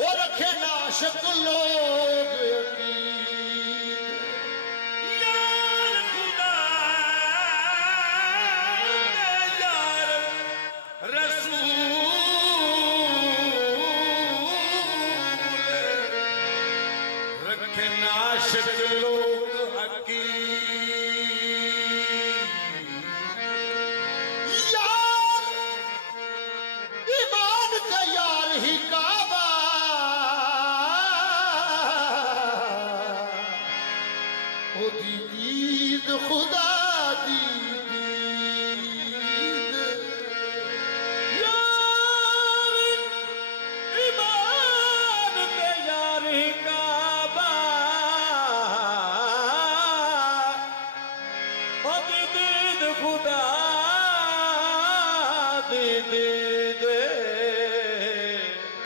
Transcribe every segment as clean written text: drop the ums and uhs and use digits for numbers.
वो रखे ना आशिक लोग यार खुदा यार रसूल रखे ना आशिक लोग यार ईमान का यार ही काबा ओ दीद खुदा दीद यार ईमान के यार ही काबा ओ दीद खुदा दीद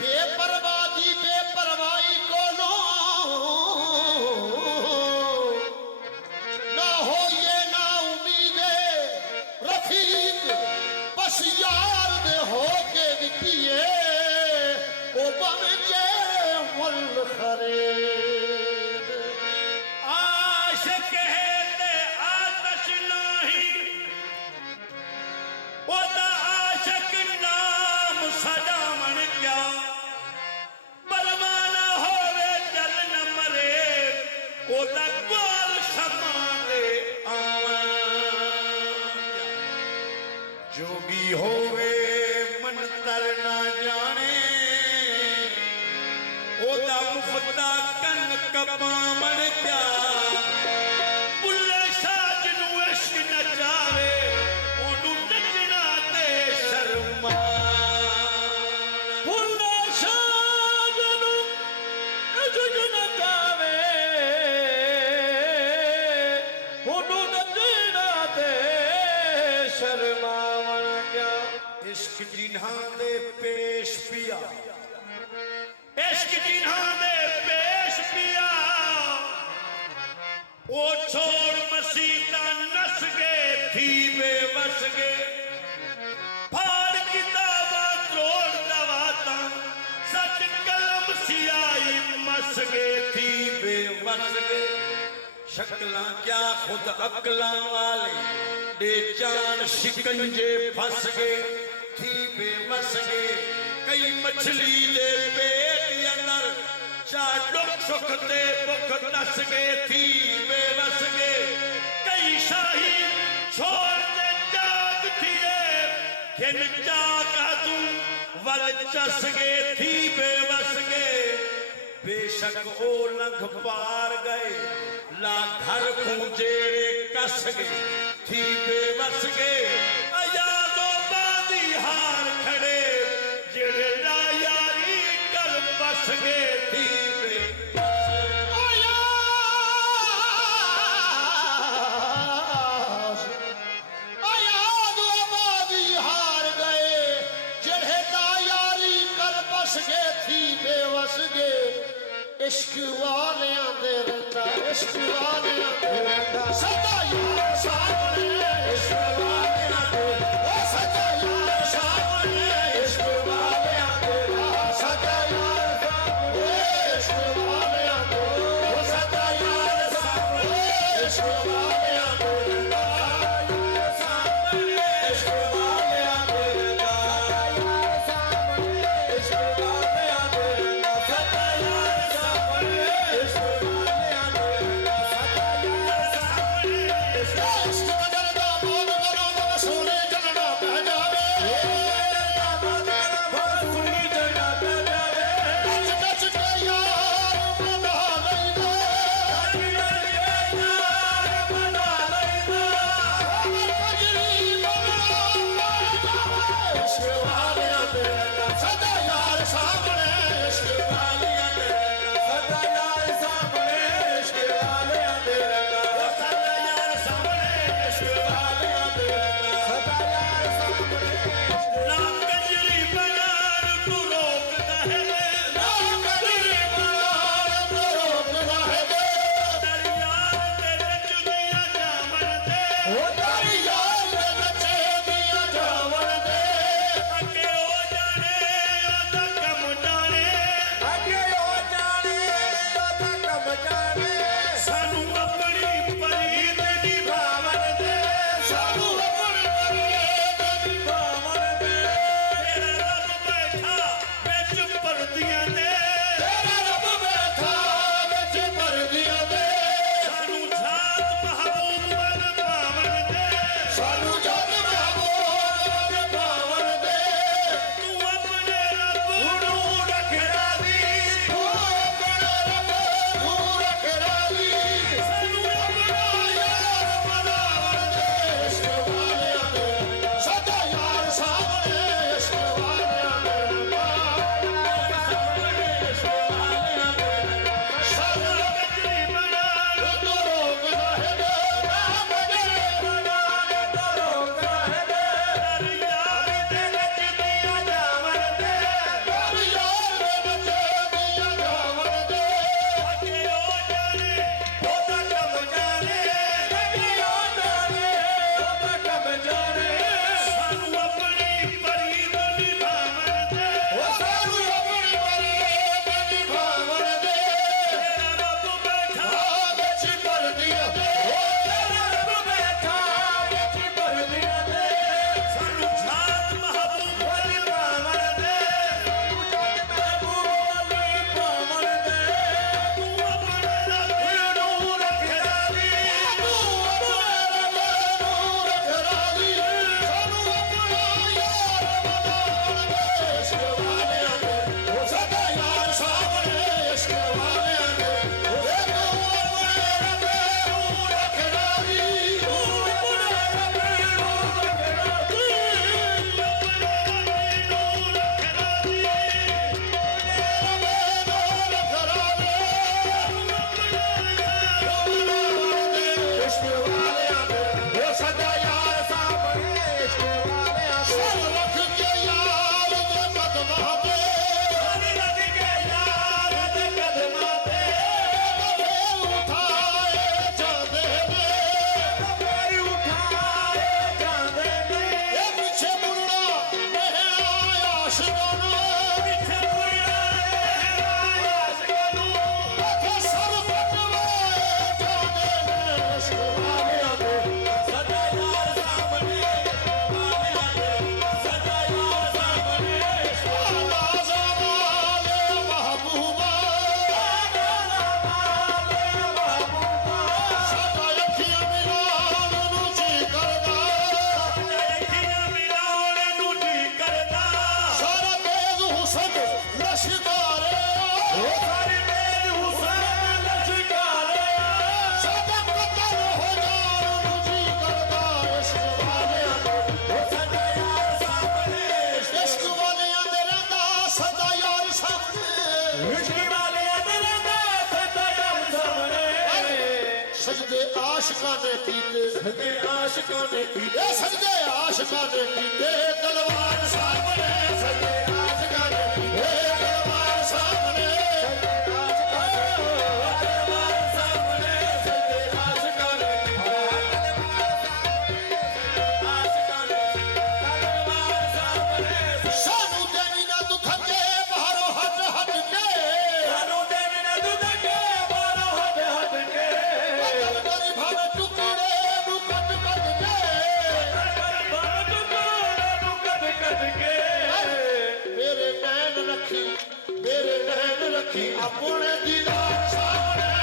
बेपरवाही बेपरवाही को लो ना हो ये ना उम्मीदे रफीक बस यार दे हो के विकिए ओ बन जे मुल खरीद आशिक कहते आतश नहीं ओदा आशिक नाम सजावन क्या परवाना होवे जल न मरे ओदा ग्वाल समाते जो भी होवे मन तर ना जाने ओदा मुफ्ता कन कपामण क्या बुल्ले साज नू इश्क न जावे ओनू नचना ते शर्मा बुल्ले साज नू इश्क न जावे ओनू नचना ते शर्मावण क्या इश्क जिन्हां दे पेश पिया इश्क जिन्हां दे पेश पिया ओ छोड़ मसीता नस गए थी बेबस गए फाड़ किताबा जोड़ दवाता सच कलम सियाई मस गए थी बेबस गए शक्लां क्या खुद अकलां वाले दे चान शिकंजे फंस गए थी बेबस गए कई मछली दे पेट अंदर चाडुक सुखते भुख नस गए थी बेबस गए कई शाही छोड़ दे जाग थिए खिन जागा तू वल चस गए थी बेबस गए बेशक ओ लंघ पार गए ला घर जेड़े कस गए थी बेबस गए अयादो बादी हार खड़े जेड़े ला यारी कल बस गए थी आयाद आबादी हार गए जड़े दा यारी कर बस गए थी बेवस गए इश्क वालियां दे रंदा इश्क वालियां दे रंदा सदा यार सावरे इश्क वालियां दे ओ सदा यार सावरे इश्क वालियां दे सदा यार सावरे इश्क वालियां दे ओ सदा यार सावरे इश्क वालियां दे सोने चलना ਲਸ਼ਕਾਰੇ ਸਾਰੀ ਮੇਰ ਹੁਸੈਨ ਲਸ਼ਕਾਰੇ ਸਾਡਾ ਕਤਲ ਹੋ ਜਾਣ ਨੂੰ ਜੀ ਕਰਦਾ ਇਸ਼ਕ ਵਾਲਿਆਂ ਦੇ ਸਦਾ ਯਾਰ ਸਾਹਮਣੇ ਇਸ਼ਕ ਵਾਲਿਆਂ ਦੇ ਰਹਿੰਦਾ ਸਦਾ ਯਾਰ ਸਾਹਮਣੇ ਇਸ਼ਕ ਵਾਲਿਆਂ ਦੇ ਰਹਿੰਦਾ ਸਦਾ ਯਾਰ ਸਾਹਮਣੇ ਸਜਦੇ ਆਸ਼ਿਕਾਂ ਨੇ ਕੀਤੇ ਸਦੇ ਆਸ਼ਿਕਾਂ ਨੇ ਕੀਤੇ ਇਹ ਸਜਦੇ ਆਸ਼ਿਕਾਂ ਨੇ ਕੀਤੇ ਤਲਵਾਰ ਸਾਹਮਣੇ ਸਜਦੇ ਆਸ਼ਿਕਾਂ ਨੇ ਕੀਤੇ ਤਲਵਾਰ ਸਾਹਮਣੇ ਸਾਨੂੰ ਦੇਵੀ ਨਾ ਤੂੰ ਥੱਕੇ ਬਾਹਰੋਂ ਹਟ ਹਟ ਕੇ ਕਤਲ ਕਰੀ ਭਾਵੇਂ ਟੁਕੜੇ ਨੂੰ ਕੱਟ ਕੱਟ ਕੇ ਮੇਰੇ ਨੈਣ ਰੱਖੀ ਆਪਣੇ ਦੀਦਾਰ ਸਾਹਮਣੇ